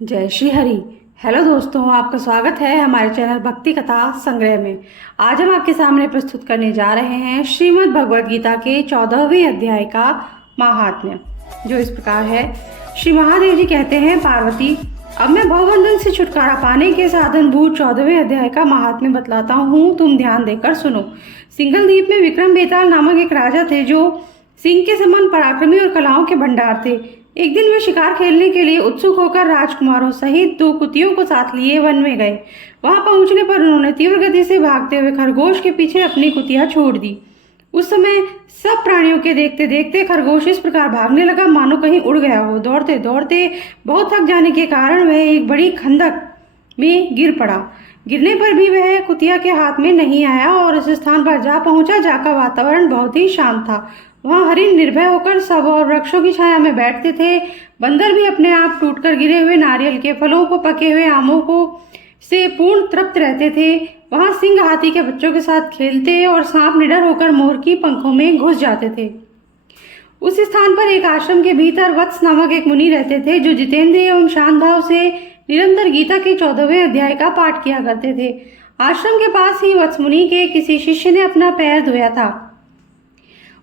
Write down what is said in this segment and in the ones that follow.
जय श्री हरि। हेलो दोस्तों, आपका स्वागत है हमारे चैनल भक्ति कथा संग्रह में। आज हम आपके सामने प्रस्तुत करने जा रहे हैं श्रीमद् भगवद गीता के 14वें अध्याय का महात्म्य, जो इस प्रकार है। श्री महादेव जी कहते हैं, पार्वती, अब मैं भवबंधन से छुटकारा पाने के साधनभूत 14वें अध्याय का महात्म्य बतलाता हूँ, तुम ध्यान देकर सुनो। सिंघल द्वीप में विक्रम बेताल नामक एक राजा थे जो सिंह के समान पराक्रमी और कलाओं के भंडार थे। एक दिन वे शिकार खेलने के लिए उत्सुक होकर राजकुमारों सहित 2 कुतियों को साथ लिए वन में गए। वहां पहुंचने पर उन्होंने तीव्र गति से भागते हुए खरगोश के पीछे अपनी कुतिया छोड़ दी। उस समय सब प्राणियों के देखते देखते खरगोश इस प्रकार भागने लगा मानो कहीं उड़ गया हो। दौड़ते दौड़ते बहुत थक जाने के कारण वह एक बड़ी खंदक में गिर पड़ा। गिरने पर भी वह कुतिया के हाथ में नहीं आया और उस स्थान पर जा पहुंचा जहाँ का वातावरण बहुत ही शांत था। वहां हरिण निर्भय होकर सब और वृक्षों की छाया में बैठते थे। बंदर भी अपने आप टूटकर गिरे हुए नारियल के फलों को, पके हुए आमों को से पूर्ण तृप्त रहते थे। वहां सिंह हाथी के बच्चों के साथ खेलते और सांप निडर होकर मोर की पंखों में घुस जाते थे। उस स्थान पर एक आश्रम के भीतर वत्स नामक एक मुनि रहते थे, जो जितेंद्रिय एवं शांत भाव से निरंतर गीता के 14वें अध्याय का पाठ किया करते थे। आश्रम के पास ही वत्स मुनि के किसी शिष्य ने अपना पैर धोया था।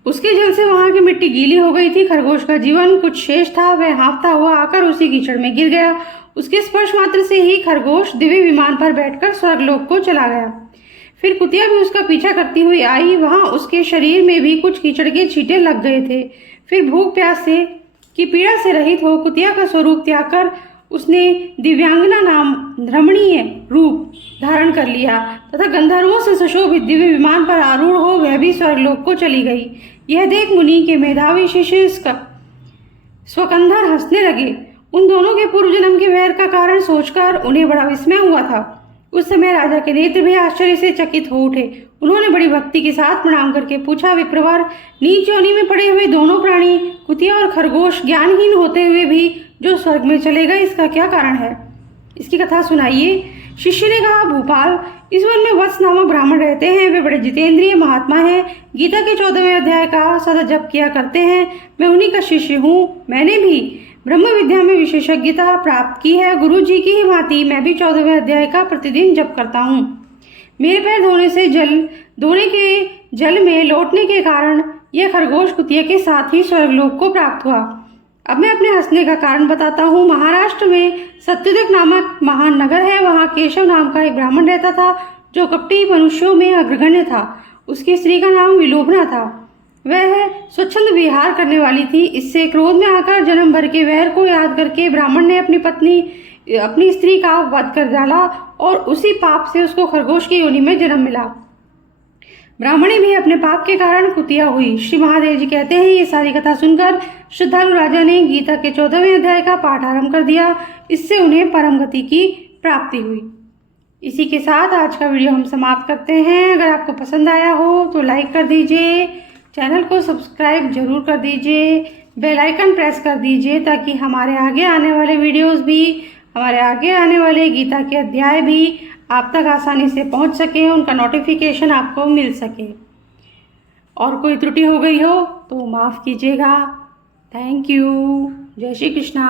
उसके जल से वहां की मिट्टी गीली हो गई थी। खरगोश का जीवन कुछ शेष था। वह हाँफता हुआ आकर उसी कीचड़ में गिर गया। उसके स्पर्श मात्र से ही खरगोश दिव्य विमान पर बैठकर स्वर्गलोक को चला गया। फिर कुतिया भी उसका पीछा करती हुई आई। वहां उसके शरीर में भी कुछ कीचड़ के छींटे लग गए थे। फिर भूख प्यास से की पीड़ा से रहित हो कुतिया का स्वरूप त्याग कर उसने दिव्यांगना नाम रमणीय रूप धारण कर लिया तथा गंधर्वों से सुशोभित दिव्य विमान पर आरूढ़ हो वह भी स्वर्गलोक को चली गई। यह देख मुनि के मेधावी शिष्य स्वकंधर हंसने लगे। उन दोनों के पूर्व जन्म के वैर का कारण सोचकर उन्हें बड़ा विस्मय हुआ था। उस समय राजा के नेत्र भी आश्चर्य से चकित हो उठे। उन्होंने बड़ी भक्ति के साथ प्रणाम करके पूछा, विप्रवर, नीच योनि में पड़े हुए दोनों प्राणी कुतिया और खरगोश ज्ञानहीन होते हुए भी जो स्वर्ग में चले गए, इसका क्या कारण है? इसकी कथा सुनाइए। शिष्य ने कहा, भूपाल, इस वन में वत्स नामक ब्राह्मण रहते हैं। वे बड़े जितेंद्रिय महात्मा हैं। गीता के 14वें अध्याय का सदा जप किया करते हैं। मैं उन्हीं का शिष्य हूँ। मैंने भी ब्रह्म विद्या में विशेषज्ञता प्राप्त की है। गुरु जी की ही भांति मैं भी 14वें अध्याय का प्रतिदिन जप करता हूँ। मेरे पैर धोने के जल में लौटने के कारण यह खरगोश कुतिया के साथ ही स्वर्गलोक को प्राप्त हुआ। अब मैं अपने हंसने का कारण बताता हूँ। महाराष्ट्र में सत्यदिक नामक महान नगर है। वहाँ केशव नाम का एक ब्राह्मण रहता था, जो कपटी मनुष्यों में अग्रगण्य था। उसकी स्त्री का नाम विलोभना था। वह स्वच्छंद विहार करने वाली थी। इससे क्रोध में आकर जन्म भर के वैर को याद करके ब्राह्मण ने अपनी स्त्री का वध कर डाला और उसी पाप से उसको खरगोश की योनि में जन्म मिला। ब्राह्मणी भी अपने पाप के कारण कुतिया हुई। श्री महादेव जी कहते हैं, ये सारी कथा सुनकर श्रद्धालु राजा ने गीता के 14वें अध्याय का पाठ आरंभ कर दिया। इससे उन्हें परम गति की प्राप्ति हुई। इसी के साथ आज का वीडियो हम समाप्त करते हैं। अगर आपको पसंद आया हो तो लाइक कर दीजिए, चैनल को सब्सक्राइब जरूर कर दीजिए, बेल आइकन प्रेस कर दीजिए, ताकि हमारे आगे आने वाले वीडियोस भी, हमारे आगे आने वाले गीता के अध्याय भी आप तक आसानी से पहुंच सके, उनका नोटिफिकेशन आपको मिल सके। और कोई त्रुटि हो गई हो तो माफ़ कीजिएगा। Thank you. जय श्री कृष्णा।